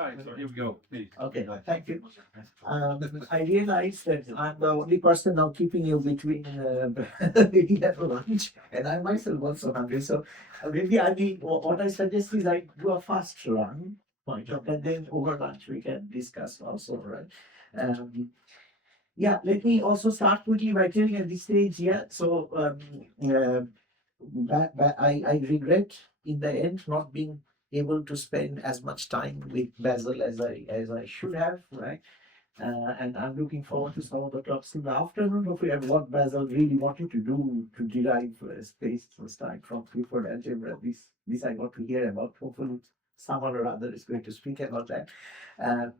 right, so here we go. Please. Okay, thank you. I realize that I'm the only person now keeping you between eating at lunch, and I myself also hungry. So maybe what I suggest is I do a fast run, and then over lunch we can discuss also, right? Yeah, let me also start quickly by telling at this stage, yeah. So I regret in the end not being able to spend as much time with Basil as I should have, right? And I'm looking forward to some of the talks in the afternoon of what Basil really wanted to do to derive space time from Clifford algebra. This I got to hear about. Hopefully, someone or other is going to speak about that. Uh,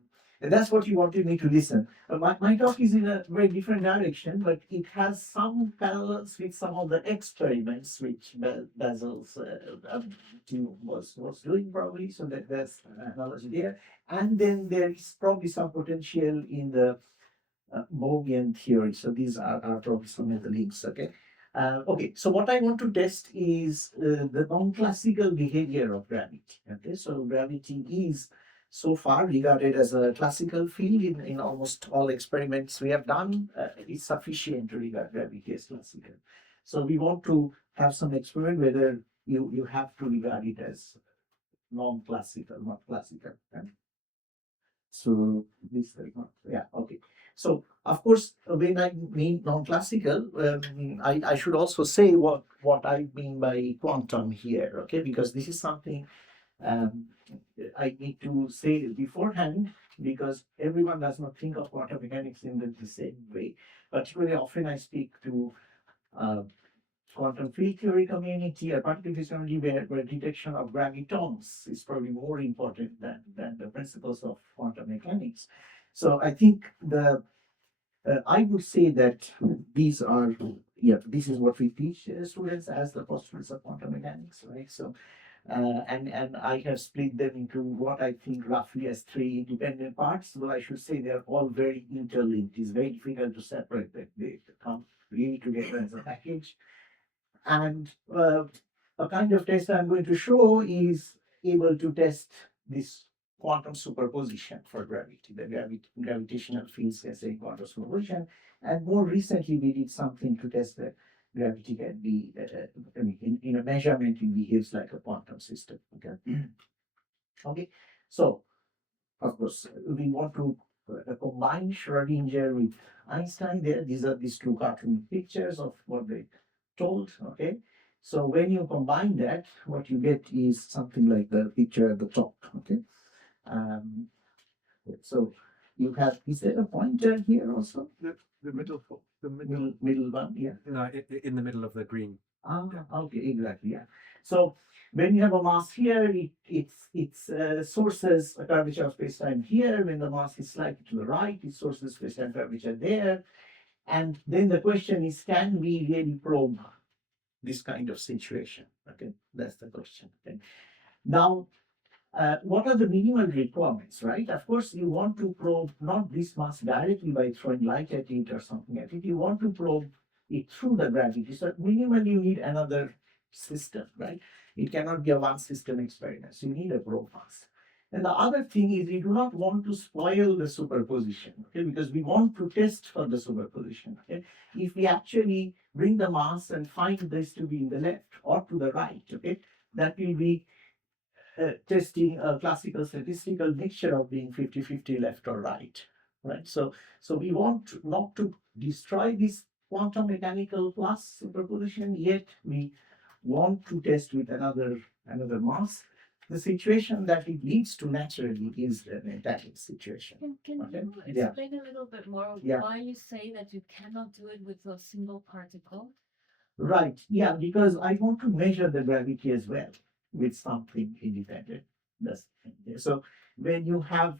and that's what you wanted me to listen. My talk is in a very different direction, but it has some parallels with some of the experiments which Basil's team was doing probably. So there's an analogy there. And then there is probably some potential in the Bogian theory. So these are probably some of the links. Okay. Okay. So what I want to test is the non-classical behavior of gravity. Okay. So gravity is so far regarded as a classical field in almost all experiments we have done. It's sufficient to regard gravity as classical. So we want to have some experiment whether you have to regard it as non-classical, not classical. Right? So this yeah, okay. So of course, when I mean non-classical, I should also say what I mean by quantum here, okay? Because this is something um, I need to say beforehand, because everyone does not think of quantum mechanics in the same way. Particularly often I speak to quantum field theory community or particle physics community where detection of gravitons is probably more important than the principles of quantum mechanics. So I think I would say that these are, this is what we teach students as the postulates of quantum mechanics, right? So and I have split them into what I think roughly as three independent parts. Well, I should say they're all very interlinked. It's very difficult to separate them. They come really together as a package. And a kind of test I'm going to show is able to test this quantum superposition for gravity, the gravitational fields as a quantum superposition. And more recently, we did something to test that gravity can be, in a measurement, it behaves like a quantum system. Okay. Okay. So, of course, we want to combine Schrodinger with Einstein. There, these are these two cartoon pictures of what they told. Okay, so when you combine that, what you get is something like the picture at the top. Okay, um, so you have, is there a pointer here also? The middle, Middle one, yeah. No, in the middle of the green. Okay, exactly, yeah. So when you have a mass here, it sources a curvature of spacetime here. When the mass is slightly to the right, it sources spacetime curvature there. And then the question is, can we really probe this kind of situation? Okay, that's the question. Okay. Now, what are the minimal requirements, right? Of course, you want to probe not this mass directly by throwing light at it or something at it. You want to probe it through the gravity. So minimally, you need another system, right? It cannot be a one system experiment. So you need a probe mass. And the other thing is you do not want to spoil the superposition, okay? Because we want to test for the superposition, okay? If we actually bring the mass and find this to be in the left or to the right, okay, that will be testing a classical statistical mixture of being 50-50 left or right, right? So we want not to destroy this quantum mechanical plus superposition, yet we want to test with another mass. The situation that it leads to naturally is an entanglement situation. Can Okay. you explain a little bit more why you say that you cannot do it with a single particle? Right. Yeah, because I want to measure the gravity as well with something independent. That's so when you have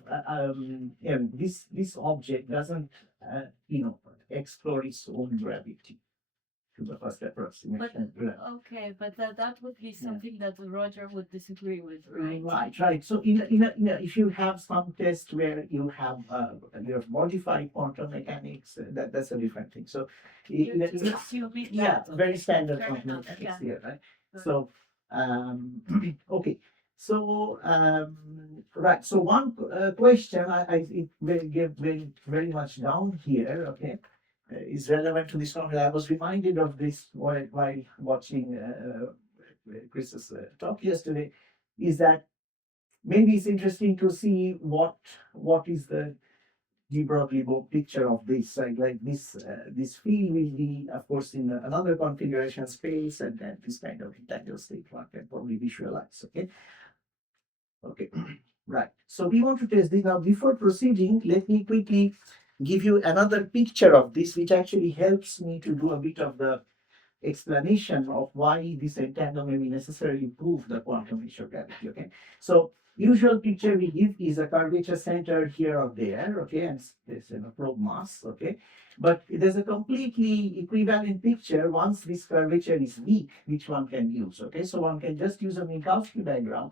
this object doesn't explore its own gravity to the first approximation. But that would be something that Roger would disagree with, right? Right. So if you have some test where you have modified quantum mechanics, that's a different thing. So very standard quantum mechanics here, right? So okay. So right. So one question it will give very much down here. Okay, is relevant to this topic. I was reminded of this while watching Chris's talk yesterday. Is that maybe it's interesting to see what is the de Broglie picture of this, right? Like this field will be, of course, in another configuration space, and then this kind of entangled state one can probably visualize. Okay, okay, right. So we want to test this now. Before proceeding, let me quickly give you another picture of this, which actually helps me to do a bit of the explanation of why this entanglement will necessarily prove the quantum nature of gravity. Okay, so usual picture we give is a curvature centered here or there. Okay, and there's a probe mass. Okay, but there's a completely equivalent picture once this curvature is weak, which one can use. Okay, so one can just use a Minkowski diagram,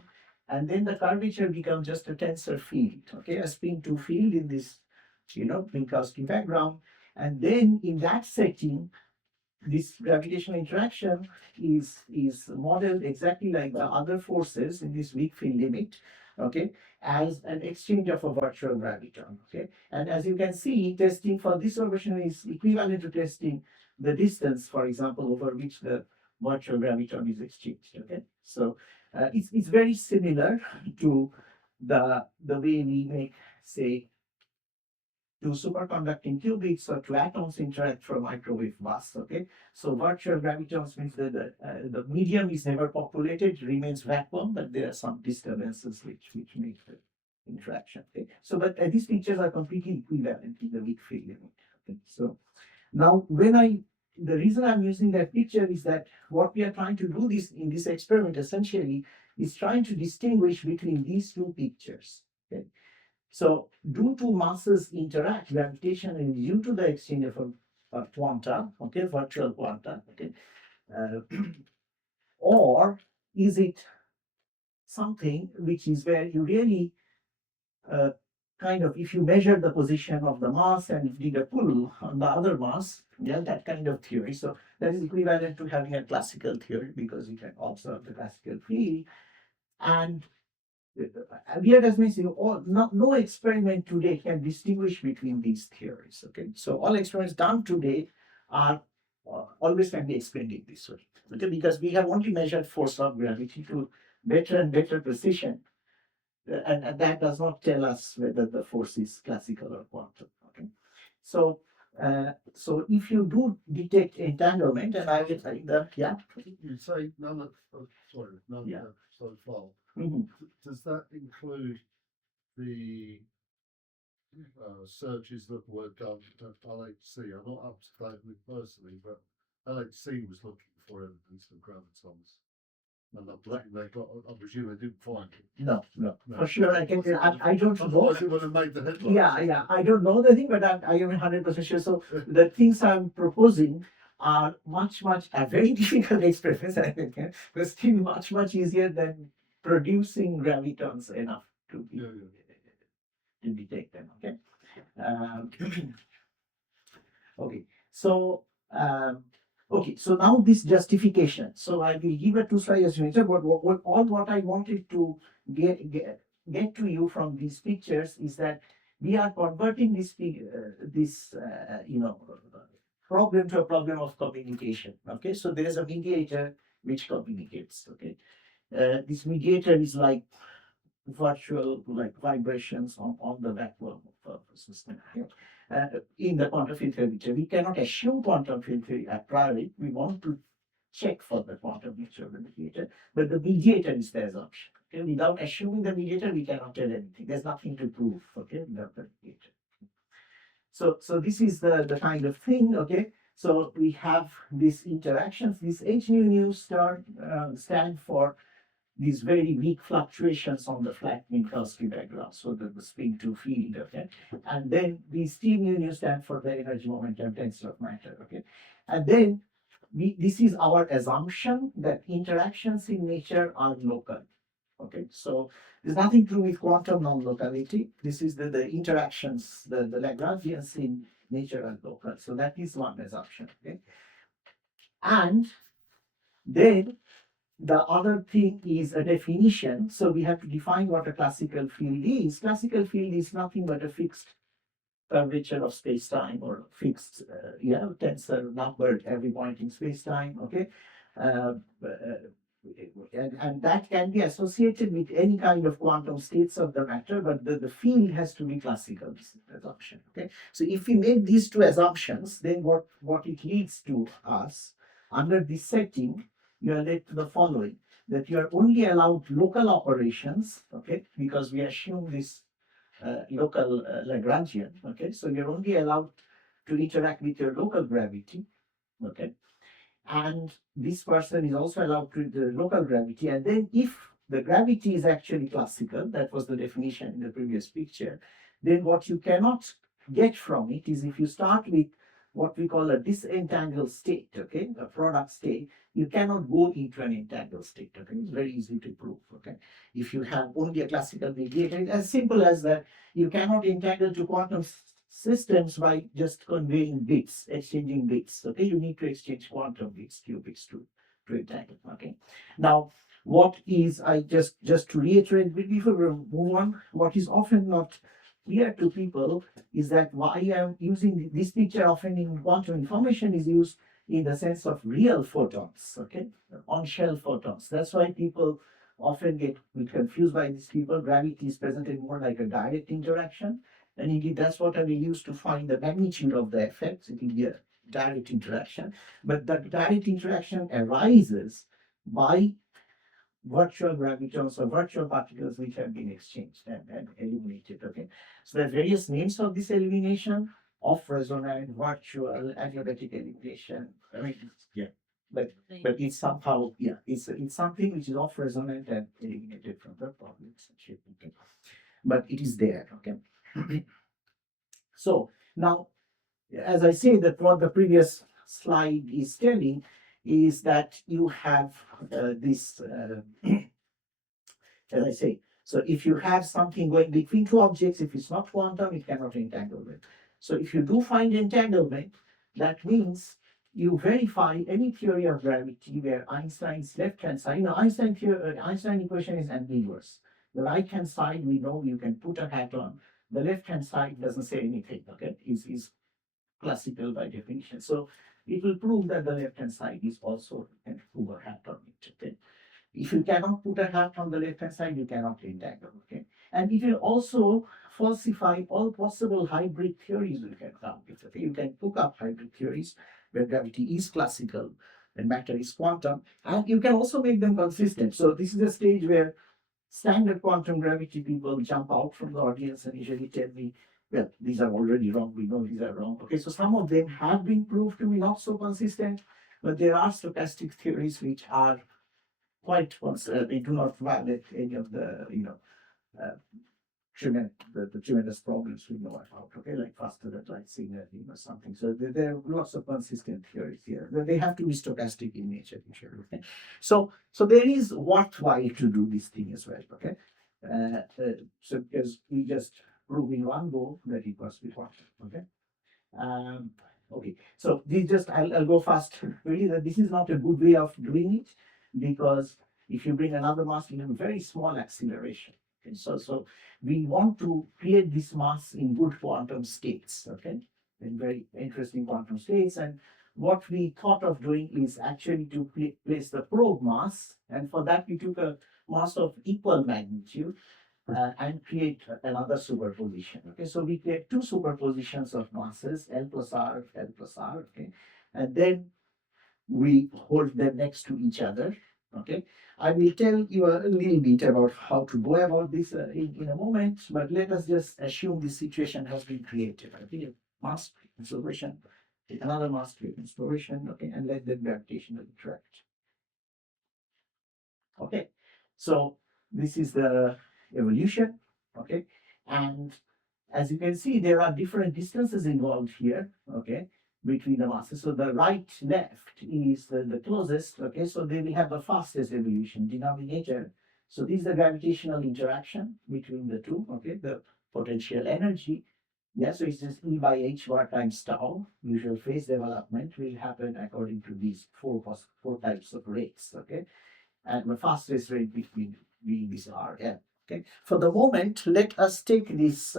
and then the curvature becomes just a tensor field. Okay, a spin 2 field in this, Minkowski background, and then in that setting this gravitational interaction is modeled exactly like the other forces in this weak field limit, okay, as an exchange of a virtual graviton. Okay, and as you can see, testing for this operation is equivalent to testing the distance, for example, over which the virtual graviton is exchanged. Okay, so it's very similar to the way we make, say, two superconducting qubits or two atoms interact for a microwave bus. Okay, so virtual gravitons means that the medium is never populated, remains vacuum, but there are some disturbances which make the interaction. Okay, so but these pictures are completely equivalent in the weak field limit. Okay, so now the reason I'm using that picture is that what we are trying to do this in this experiment essentially is trying to distinguish between these two pictures. Okay. So, due to masses interact gravitationally due to the exchange of quanta, okay, virtual quanta, okay, uh, or is it something which is where you really kind of, if you measure the position of the mass and did a pull on the other mass, yeah, that kind of theory. So that is equivalent to having a classical theory because you can observe the classical field. And weird as may seem, no experiment today can distinguish between these theories. Okay, so all experiments done today are always can be explained in this way. Okay, because we have only measured force of gravity to better and better precision, and that does not tell us whether the force is classical or quantum. Okay, so. So if you do detect entanglement, and I will say that, yeah. You say none of none Yeah. so far. Mhm. Does that include the searches that were done at LHC? I'm not up to date with personally, but LHC was looking for evidence of gravitons. And I presume they didn't find it. No, No. for sure. I can. I don't know. Otherwise, it would have made the headlines. Yeah. I don't know the thing, but I am 100% sure. So the things I'm proposing are much very difficult experiments. I think, but still much easier than producing gravitons enough to be, to detect them. Okay. Um, okay. So. Okay, so now this justification. So I will give a two slide explanation, but what I wanted to get to you from these pictures is that we are converting this problem to a problem of communication. Okay, so there is a mediator which communicates. Okay, this mediator is like virtual vibrations on the vacuum of the system. Okay? In the quantum field theory, we cannot assume quantum field theory a priori. We want to check for the quantum nature of the mediator, but the mediator is the assumption. Okay? Without assuming the mediator, we cannot tell anything. There's nothing to prove. Okay, without the mediator. So this is the kind of thing. Okay, so we have these interactions. These h nu star stand for these very weak fluctuations on the flat Minkowski background, so that the spin 2 field, okay, and then these T mu stand for the energy momentum tensor of matter, okay, and then this is our assumption that interactions in nature are local, okay, so there's nothing to do with quantum non-locality. This is the interactions, the Lagrangians in nature are local, so that is one assumption, okay, and then the other thing is a definition. So we have to define what a classical field is. Classical field is nothing but a fixed curvature of space-time or fixed, tensor numbered every point in space-time. Okay, uh, and that can be associated with any kind of quantum states of the matter, but the field has to be classical. This is the assumption. Okay, so if we make these two assumptions, then what it leads to us under this setting, you are led to the following: that you are only allowed local operations. Okay, because we assume this local Lagrangian. Okay, so you're only allowed to interact with your local gravity. Okay, and this person is also allowed to the local gravity. And then if the gravity is actually classical, that was the definition in the previous picture, then what you cannot get from it is if you start with what we call a disentangled state, okay, a product state, you cannot go into an entangled state. Okay, it's very easy to prove. Okay, if you have only a classical mediator, it's as simple as that. You cannot entangle to quantum systems by just conveying bits, exchanging bits. Okay, you need to exchange quantum bits, qubits to entangle. Okay, now what is, I just to reiterate before we move on, what is often not clear to people is that why I am using this picture often in quantum information is used in the sense of real photons. Okay, on-shell photons. That's why people often get confused by these people. Gravity is presented more like a direct interaction. And indeed, that's what I will use to find the magnitude of the effects. It will be a direct interaction. But that direct interaction arises by virtual gravitons or virtual particles which have been exchanged and eliminated. Okay. So there are various names of this elimination: off resonant, virtual, adiabatic elimination. I mean, yeah. But it's somehow, it's something which is off resonant and eliminated from the problems. Okay. But it is there. Okay. So now, as I say, that what the previous slide is telling is that you have this, as I say, so if you have something going between two objects, if it's not quantum, it cannot entangle them. So if you do find entanglement, that means you verify any theory of gravity where Einstein's left-hand side, Einstein equation is ambiguous. The right-hand side, we know you can put a hat on. The left-hand side doesn't say anything, okay? Is classical by definition. So it will prove that the left-hand side is also an over hat on it, okay? If you cannot put a hat on the left-hand side, you cannot entangle, okay? And it will also falsify all possible hybrid theories you can come with, okay? You can cook up hybrid theories where gravity is classical and matter is quantum, and you can also make them consistent. So this is a stage where standard quantum gravity people jump out from the audience and usually tell me, well, these are already wrong, we know these are wrong. Okay, so some of them have been proved to be not so consistent, but there are stochastic theories which are quite, they do not violate any of the, the tremendous problems we know about, okay, like faster than light signaling or something. So there are lots of consistent theories here. They have to be stochastic in nature, okay? So there is worthwhile to do this thing as well, okay? So because we just prove in one go that it was before, okay? Okay, so this just, I'll go fast. Really, that this is not a good way of doing it, because if you bring another mass, you have a very small acceleration. Okay, so we want to create this mass in good quantum states, okay, in very interesting quantum states. And what we thought of doing is actually to place the probe mass, and for that we took a mass of equal magnitude and create another superposition. Okay, so we create two superpositions of masses, L plus R, okay, and then we hold them next to each other. Okay, I will tell you a little bit about how to go about this in a moment, but let us just assume this situation has been created. Okay, mass acceleration, another mass acceleration, okay, and let them gravitationally interact. Okay, so this is the evolution, okay, and as you can see, there are different distances involved here, okay, between the masses. So the right left is the closest, okay, so they will have the fastest evolution denominator. So this is the gravitational interaction between the two, okay, the potential energy. Yeah, so it's just E by h bar times tau. Usual phase development will happen according to these four types of rates, okay. and the fastest rate between being this RL. Okay. For the moment, let us take this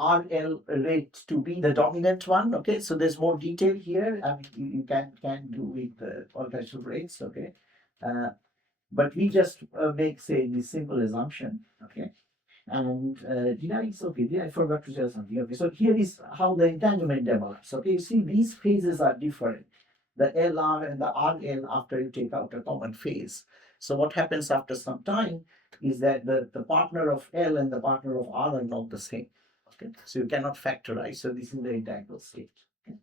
RL rate to be the dominant one. Okay, so there's more detail here. I mean, you can do with all kinds of rates. Okay, but we just make say this simple assumption. Okay, and I forgot to tell something. Okay, so here is how the entanglement develops. Okay, you see these phases are different. The LR and the RL after you take out a common phase. So what happens after some time is that the partner of L and the partner of R are not the same. Okay, so you cannot factorize. So this is the entangled state. Okay?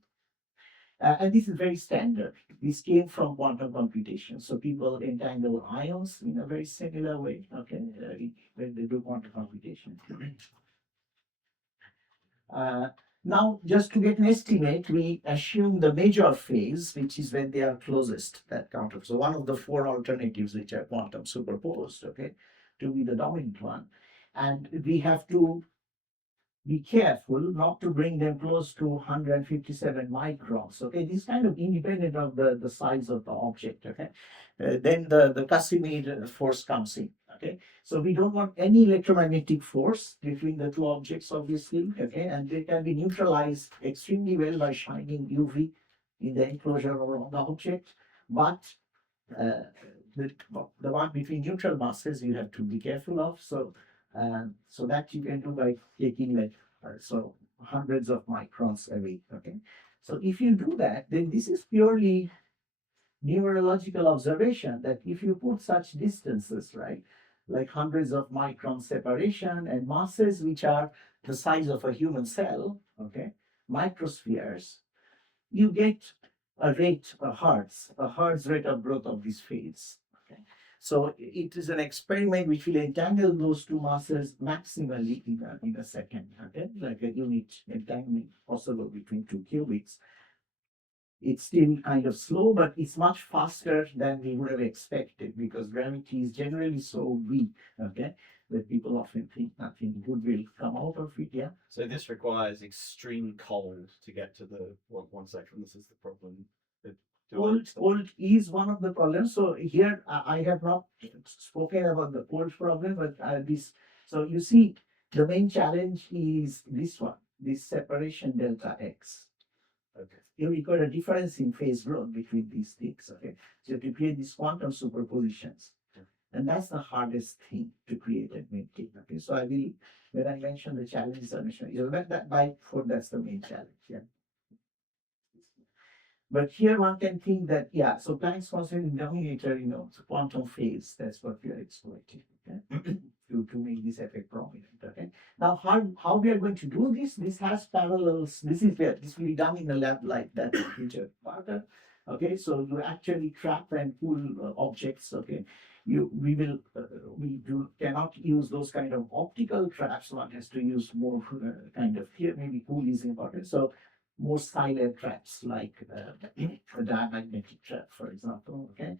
And this is very standard. This came from quantum computation. So people entangle ions in a very similar way. Okay, when they do quantum computation. Now, just to get an estimate, we assume the major phase, which is when they are closest, that counter. So one of the four alternatives which are quantum superposed, okay, to be the dominant one. And we have to be careful not to bring them close to 157 microns. Okay, this is kind of independent of the size of the object. Okay, then the Casimir force comes in. Okay, so we don't want any electromagnetic force between the two objects, obviously. Okay, and they can be neutralized extremely well by shining UV in the enclosure or on the object. But the one between neutral masses you have to be careful of. So that you can do by taking like so hundreds of microns away. Okay, so if you do that, then this is purely numerological observation that if you put such distances, right, like hundreds of micron separation and masses which are the size of a human cell, okay, microspheres, you get a rate, a Hertz rate of growth of this phase. Okay. So it is an experiment which will entangle those two masses maximally in a second. Okay, like a unit entanglement possible between two qubits. It's still kind of slow, but it's much faster than we would have expected because gravity is generally so weak. Okay, that people often think nothing good will come out of it. Yeah. So this requires extreme cold to get to the one second. This is the problem. Cold is one of the problems. So here I have not spoken about the cold problem, but this. So you see, the main challenge is this one, this separation delta X. Okay. You require a difference in phase growth between these things. Okay. So you have to create these quantum superpositions. Okay. And that's the hardest thing to create and maintain. Okay. So I will, when I mention the challenges, I mention that by default, that's the main challenge. Yeah. But here one can think that, yeah, so Planck's constant denominator, it's a quantum phase. That's what we are exploiting, okay? to make this effect prominent, okay? Now, how we are going to do this? This has parallels. This will be done in a lab like that, okay? So you actually trap and pull objects, okay? We cannot use those kind of optical traps. One has to use more kind of here. Maybe pull is important. So more silent traps like a diamagnetic trap, for example, okay?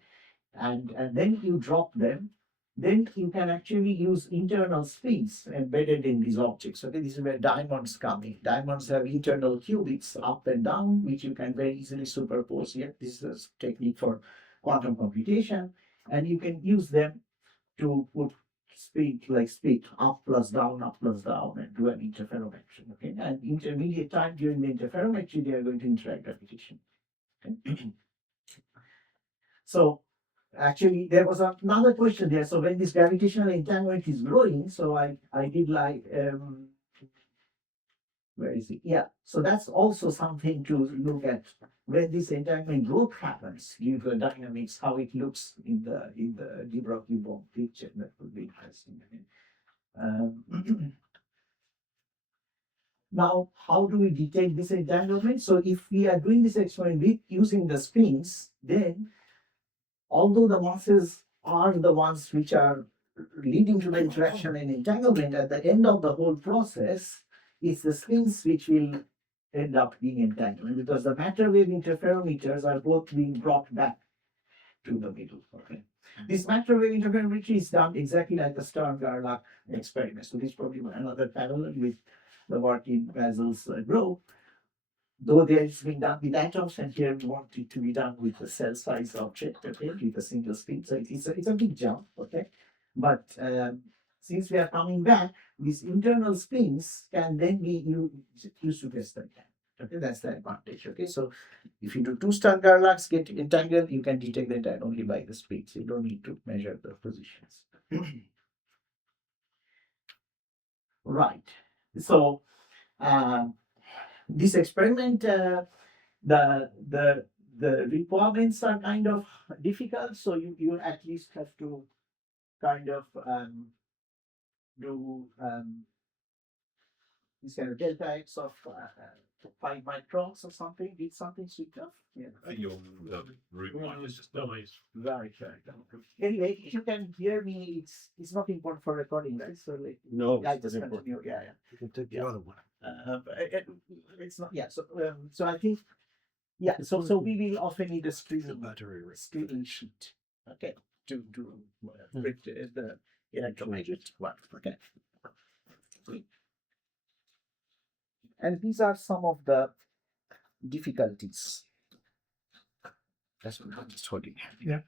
And then you drop them, then you can actually use internal spins embedded in these objects. Okay, this is where diamonds come in. Diamonds have internal qubits up and down, which you can very easily superpose. Yeah, this is a technique for quantum computation, and you can use them to put speed up plus down, and do an interferometry. Okay, and intermediate time during the interferometry, they are going to interact gravitation. Okay? So actually, there was another question there. So when this gravitational entanglement is growing, so I did like where is it? Yeah. So that's also something to look at when this entanglement growth happens due to the dynamics, how it looks in the de Broglie-Bohm picture. That would be interesting. Now, how do we detect this entanglement? So if we are doing this experiment using the spins, then although the masses are the ones which are leading to the interaction and entanglement, at the end of the whole process, it's the spins which will end up being entangled because the matter wave interferometers are both being brought back to the middle. Okay. This matter wave interferometry is done exactly like the Stern-Gerlach experiment. So this is probably another parallel with the work in Basil's group. though there it's been done with atoms, and here we want it to be done with a cell size object, okay, with a single spin. So it's a big jump, okay. But since we are coming back, these internal spins can then be used to test the time. Okay, that's the advantage. Okay, so if you do two star Garlax get entangled, you can detect the entire only by the spins. You don't need to measure the positions. Right. So this experiment, the requirements are kind of difficult. So you at least have to kind of do this kind of delta x of 5 microns or something. Did something switch off? Yeah. Your root line is just noise. Right. Anyway, if you can hear me, it's not important for recording, right? So like, No, I just continue. Yeah. You can take the Yeah. other one. It's not. Yeah. So I think. Yeah. So we will often need a screening sheet. Okay. To print the electromagnetic one. Okay. And these are some of the difficulties. That's what I'm just holding. Yeah.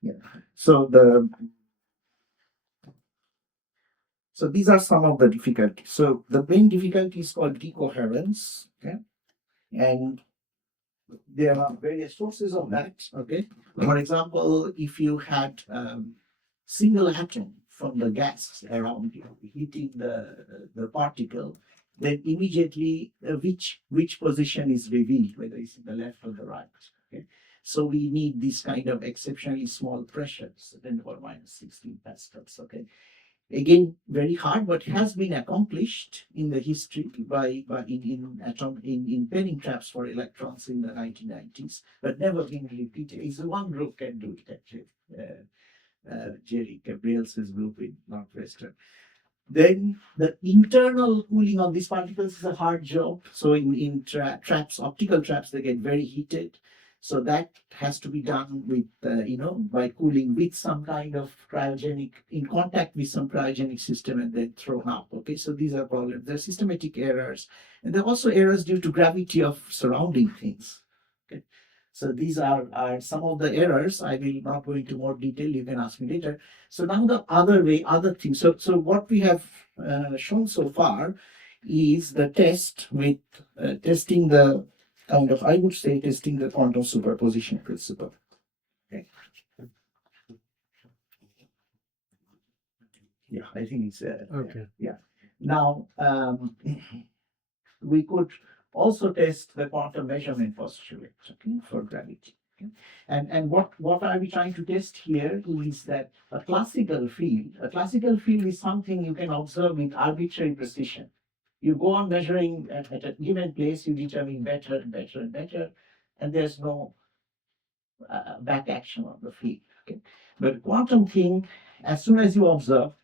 Yeah. So these are some of the difficulties. So the main difficulty is called decoherence. Okay. And there are various sources of that. Okay. For example, if you had single atom from the gas around you hitting the particle, then immediately which position is revealed, whether it's in the left or the right. Okay. So we need this kind of exceptionally small pressures, 10 to the minus 16 pascals. Okay. Again, very hard, but has been accomplished in the history in penning traps for electrons in the 1990s, but never been repeated. It's one group can do it actually. Jerry Gabriel's group in Northwestern. Then the internal cooling of these particles is a hard job. So in traps, optical traps, they get very heated. So that has to be done with, by cooling with some kind of cryogenic, in contact with some cryogenic system and then thrown up. Okay, so these are problems. There are systematic errors. And there are also errors due to gravity of surrounding things. Okay. So these are some of the errors. I will not go into more detail. You can ask me later. So now the other things. So what we have shown so far is the test with testing the kind of, I would say, testing the quantum superposition principle. Okay. Yeah, I think it's Okay. Yeah. Now we could also test the quantum measurement postulate, okay, for gravity. Okay. And what are we trying to test here is that a classical field is something you can observe with arbitrary precision. You go on measuring at a given place, you determine better and better and better, and there's no back action on the field. Okay, but quantum thing, as soon as you observe,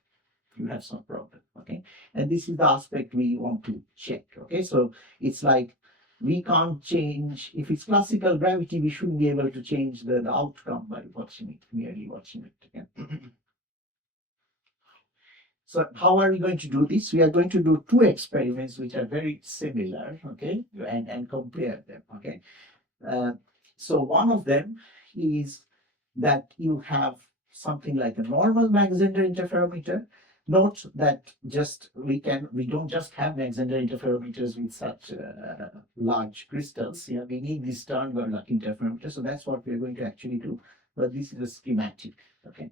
you have some problem. Okay, and this is the aspect we want to check. Okay, so it's like we can't change, if it's classical gravity, we shouldn't be able to change the outcome by merely watching it. Okay? So how are we going to do this? We are going to do two experiments which are very similar, okay, and compare them, okay. So one of them is that you have something like a normal Mach-Zehnder interferometer. Note that we don't just have Mach-Zehnder interferometers with such large crystals. Yeah, we need this Stern-Gerlach interferometer. So that's what we're going to actually do. But this is a schematic, okay.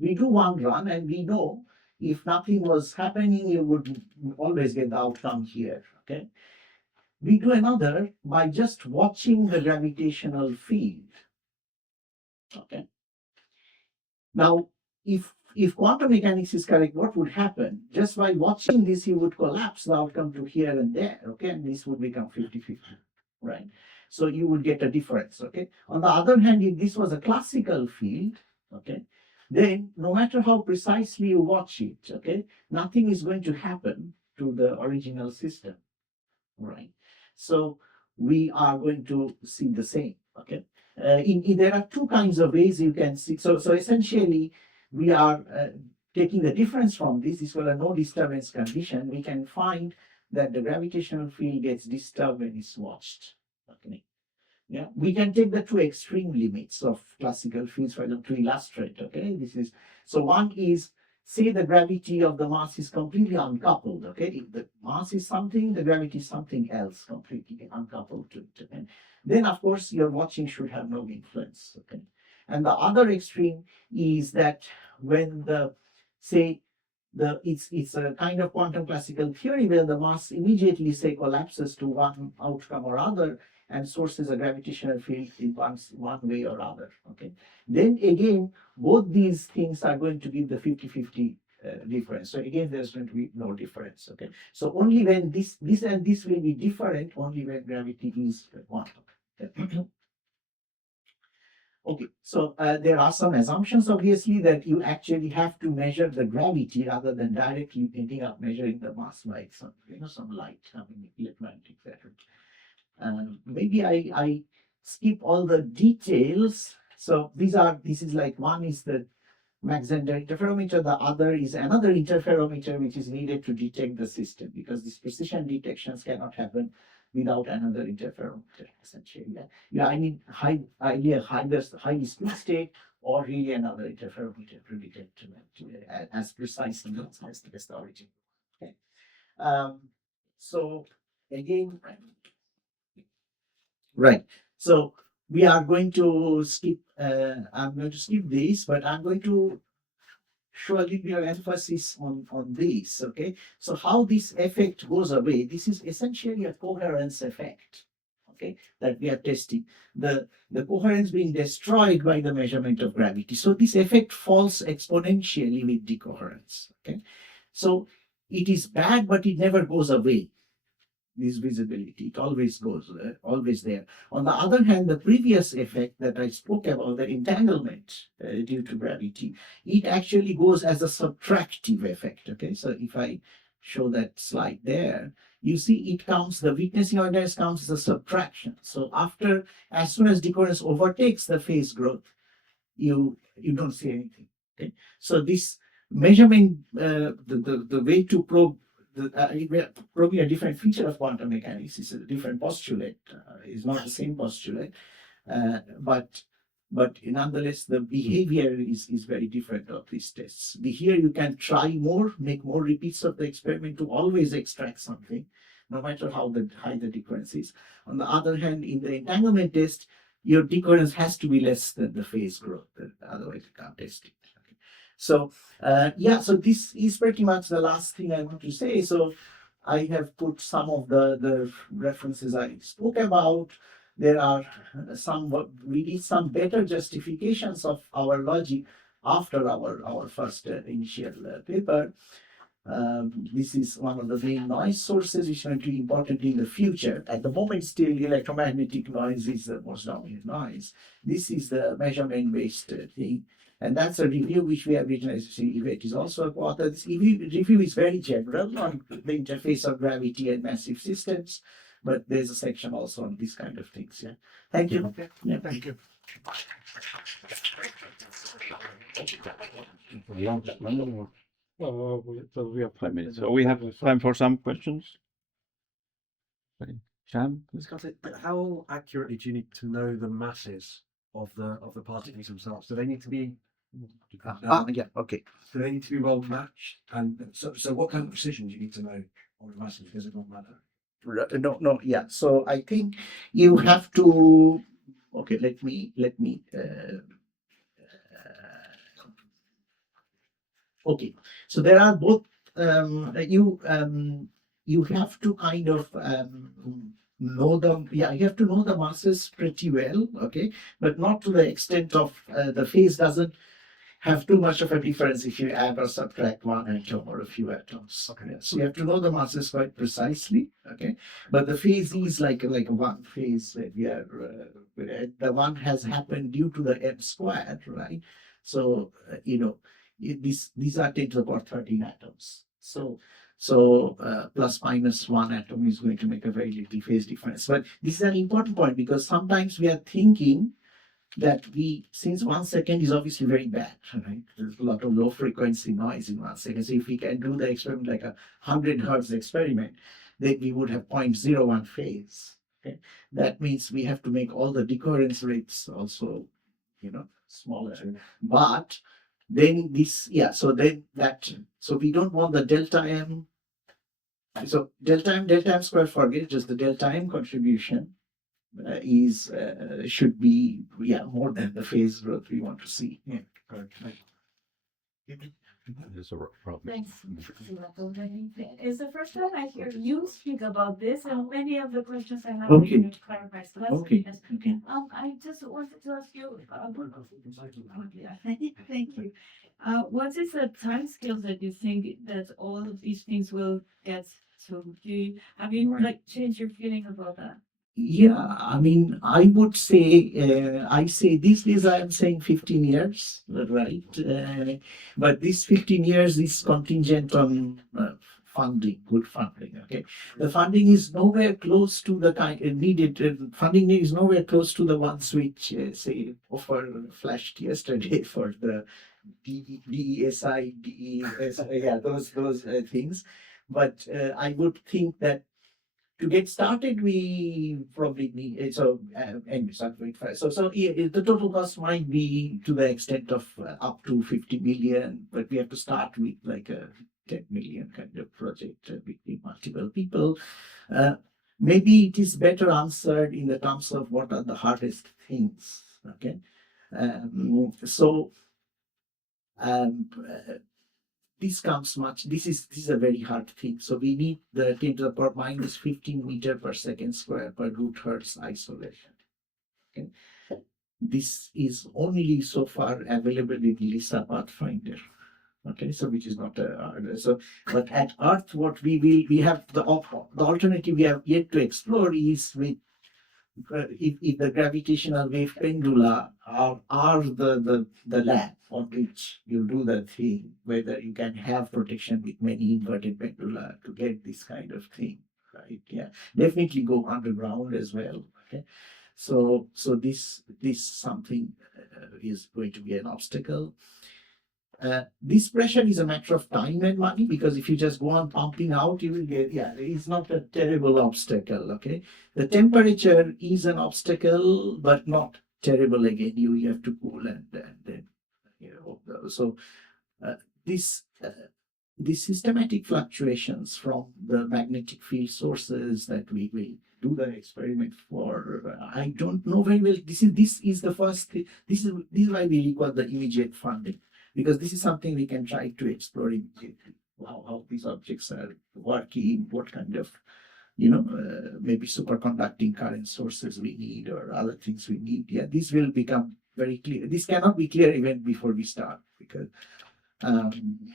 We do one run and we know if nothing was happening, you would always get the outcome here, okay? We do another by just watching the gravitational field, okay? Now, if quantum mechanics is correct, what would happen? Just by watching this, you would collapse the outcome to here and there, okay? And this would become 50-50, right? So you would get a difference, okay? On the other hand, if this was a classical field, okay, then no matter how precisely you watch it, okay, nothing is going to happen to the original system, right? So we are going to see the same, okay? There are two kinds of ways you can see. So essentially, we are taking the difference from this is called a no disturbance condition. We can find that the gravitational field gets disturbed when it's watched. Okay. Yeah, we can take the two extreme limits of classical fields, for example, to illustrate. Okay, this is so one is, say the gravity of the mass is completely uncoupled. Okay, if the mass is something, the gravity is something else, completely uncoupled to it. Okay? Then of course your watching should have no influence. Okay, and the other extreme is that when the say it's a kind of quantum classical theory where the mass immediately say collapses to one outcome or other and sources a gravitational field in one way or other. Okay, then again both these things are going to give the 50-50 difference. So again there's going to be no difference. Okay, so only when this and this will be different, only when gravity is quantum. Okay. Okay, so there are some assumptions, obviously, that you actually have to measure the gravity rather than directly ending up measuring the mass by some, some light coming electromagnetic pattern. Maybe I skip all the details. So this is like one is the Mach-Zehnder interferometer, the other is another interferometer which is needed to detect the system, because these precision detections cannot happen without another interferometer, essentially. Yeah, I mean highly highly split state or really another interferometer to detect as precisely as the origin. Okay. So again, right. So we are going to skip. I'm going to skip this, but I'm going to show a little bit of emphasis on this. Okay, so how this effect goes away, this is essentially a coherence effect, okay, that we are testing. The coherence being destroyed by the measurement of gravity. So this effect falls exponentially with decoherence. Okay, so it is bad, but it never goes away. This visibility, it always goes, always there. On the other hand, the previous effect that I spoke about, the entanglement due to gravity, it actually goes as a subtractive effect. Okay, so if I show that slide there, you see it counts, the weakness index counts as a subtraction. So after, as soon as decoherence overtakes the phase growth, you don't see anything. Okay, so this measurement, the way to probe probably a different feature of quantum mechanics is a different postulate. Is not the same postulate, but nonetheless the behavior is very different of these tests. Here you can try more, make more repeats of the experiment to always extract something, no matter how high the decoherence is. On the other hand, in the entanglement test, your decoherence has to be less than the phase growth, otherwise you can't test it. So yeah, so this is pretty much the last thing I want to say. So I have put some of the references I spoke about. There are we did some better justifications of our logic after our first initial paper. This is one of the main noise sources which is going to be important in the future. At the moment, still electromagnetic noise is the most dominant noise. This is the measurement-based thing. And that's a review which we have written. As you see, it is also a co-author. This review is very general on the interface of gravity and massive systems, but there's a section also on these kind of things. Yeah. Thank you. Okay. Yeah. Thank you. So we have 5 minutes. So we have time for some questions. Okay. Sham? How accurately do you need to know the masses of the particles themselves? Do they need to be Yeah. Okay. do they need to be well matched? And so what kind of precision do you need to know on the masses? Does it not matter? No. Yeah. So I think you have to. Okay. Let me. Okay. So there are both. You have to kind of know them. Yeah, you have to know the masses pretty well. Okay, but not to the extent of the phase doesn't have too much of a difference if you add or subtract one atom or a few atoms. Okay. So you have to know the masses quite precisely. Okay, but the phase is like one phase where we are. The one has happened due to the m squared, right? So these are 10 to the power 13 atoms. So plus minus one atom is going to make a very little phase difference. But this is an important point because sometimes we are thinking that since 1 second is obviously very bad, right? There's a lot of low frequency noise in 1 second. So if we can do the experiment like a 100 hertz experiment, then we would have 0.01 phase. Okay, that means we have to make all the decoherence rates also, smaller. But then so we don't want the delta m. So delta m square, forget just the delta m contribution should be more than the phase growth we want to see. Yeah. There's a problem. Thanks. It's the first time I hear you speak about this, and many of the questions I have Okay. you clarify. So that's Okay. interesting. I just wanted to ask you. Thank you. What is the time scale that you think that all of these things will get to? Have you changed your feeling about that? Yeah, I mean, I would say, I say these days I am saying 15 years, right? But this 15 years is contingent on funding, good funding, okay? The funding is nowhere close to the kind needed, funding is nowhere close to the ones which, say, flashed yesterday for the DESI, those things. But I would think that to get started, we probably need anyway. So the total cost might be to the extent of up to 50 million, but we have to start with like a 10 million kind of project between multiple people. Maybe it is better answered in the terms of what are the hardest things. Okay, this is a very hard thing. So we need the 10 to the power minus 15 meter per second square per root hertz isolation. Okay. This is only so far available in LISA Pathfinder. Okay, so which is not but at Earth, what we have the alternative we have yet to explore is with if the gravitational wave pendula are the lab on which you do the thing, whether you can have protection with many inverted pendula to get this kind of thing, right? Yeah, definitely go underground as well. Okay, so this something is going to be an obstacle. This pressure is a matter of time and money, because if you just go on pumping out, you will get, it's not a terrible obstacle, okay? The temperature is an obstacle, but not terrible again. You have to cool and then, so these systematic fluctuations from the magnetic field sources that we will do the experiment for, I don't know very well. This is the first thing. This is why we require the immediate funding. Because this is something we can try to explore immediately, how these objects are working, what kind of, maybe superconducting current sources we need or other things we need. Yeah, this will become very clear. This cannot be clear even before we start, because, and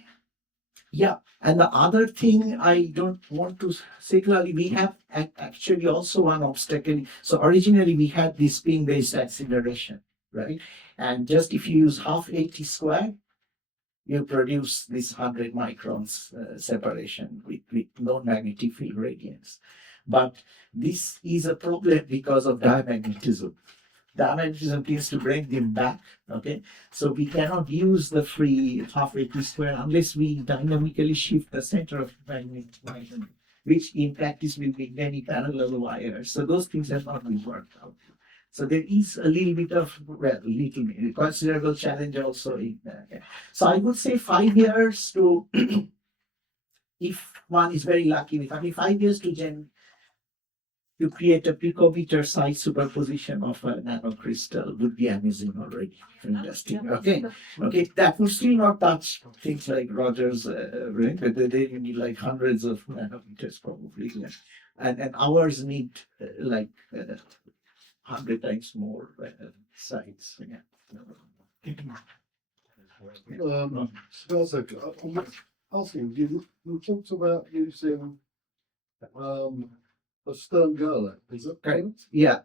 the other thing I don't want to say clearly, we have actually also one obstacle. So originally we had this spin-based acceleration, right? And just if you use half AT squared, you produce this 100 microns separation with known magnetic field radiance. But this is a problem because of diamagnetism. Diamagnetism tends to bring them back, okay? So we cannot use the free half AT square unless we dynamically shift the center of magnetic field, which in practice will be many parallel wires. So those things have not been worked out. So there is a little bit of, considerable challenge also in that. So I would say 5 years to, if one is very lucky with 5 years to create a picometer size superposition of a nanocrystal would be amazing already. Fantastic. Okay. That would still not touch things like Rogers, right? But they need like hundreds of nanometers probably. Yeah. And ours need 100 times more size. Yeah. Smells like, I'm asking, you talked about using a stern Gower, is that correct? Yeah.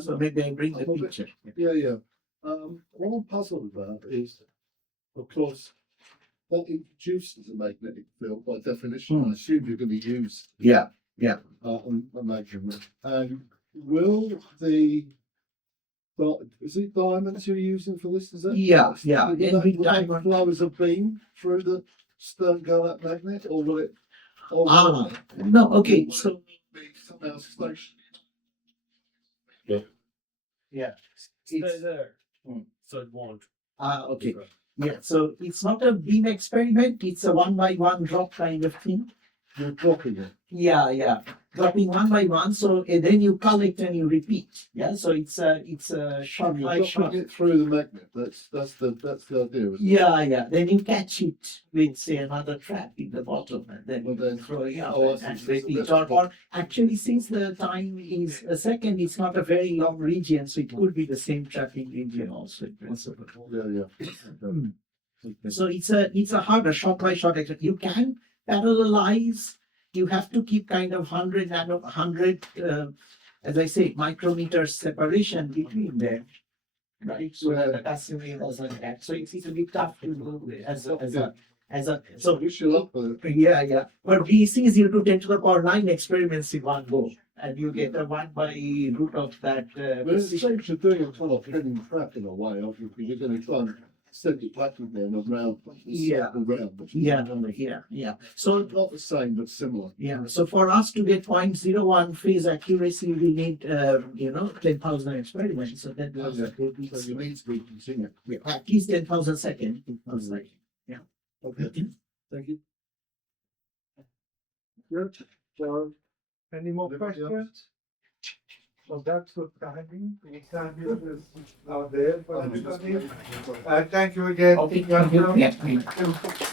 So maybe I bring the picture. Yeah. What I'm puzzled about is, of course, that introduces a magnetic field by definition. I assume you're going to use a magnet. And will the Is it diamonds you're using for this? Is it? Yeah, yeah. Will Every that diamond. flow as a beam through the stern Gower magnet, or will it? Or will Ah, it no, okay, so, be somehow stationary? yeah. Stay It's, there. Hmm. So it won't. okay. Yeah, so it's not a beam experiment, it's a 1 by 1 drop kind of thing. You're dropping it. Yeah, yeah. Dropping 1 by 1, so then you collect and you repeat. Yeah, so it's a shot You're by dropping shot. it through the magnet. That's the idea. Isn't it? Yeah, yeah. Then you catch it with say another trap in the bottom and then Well, then- throw it out oh, I see. and So it's a repeat. bit- Or actually since the time is a second, it's not a very long region, so it could be the same trapping region also in principle. Yeah. So it's a harder shot by shot experiment. You can parallelize. You have to keep kind of 100 as I say, micrometers separation between them, right? So that the customer doesn't act. So it's a bit tough to do as a So so wish you luck with it. yeah, yeah. But VC is 10 to the power 9 experiments in one go, and you get a 1 by root of that. But it's the same as you're doing a kind of hidden trap in a way, aren't you? Because you're going to try and set your pattern then around Yeah. around. Yeah. So Not the same, but similar. yeah, so for us to get 0.01 phase accuracy, we need 10,000 experiments. So that Yeah, would be So you need to be continuing. at least 10,000 seconds. Okay. Thank you. Good. So, any more Anybody else? questions? So that's the timing. The timing is out there for everybody. Thank you again. Okay, thank you. Yeah.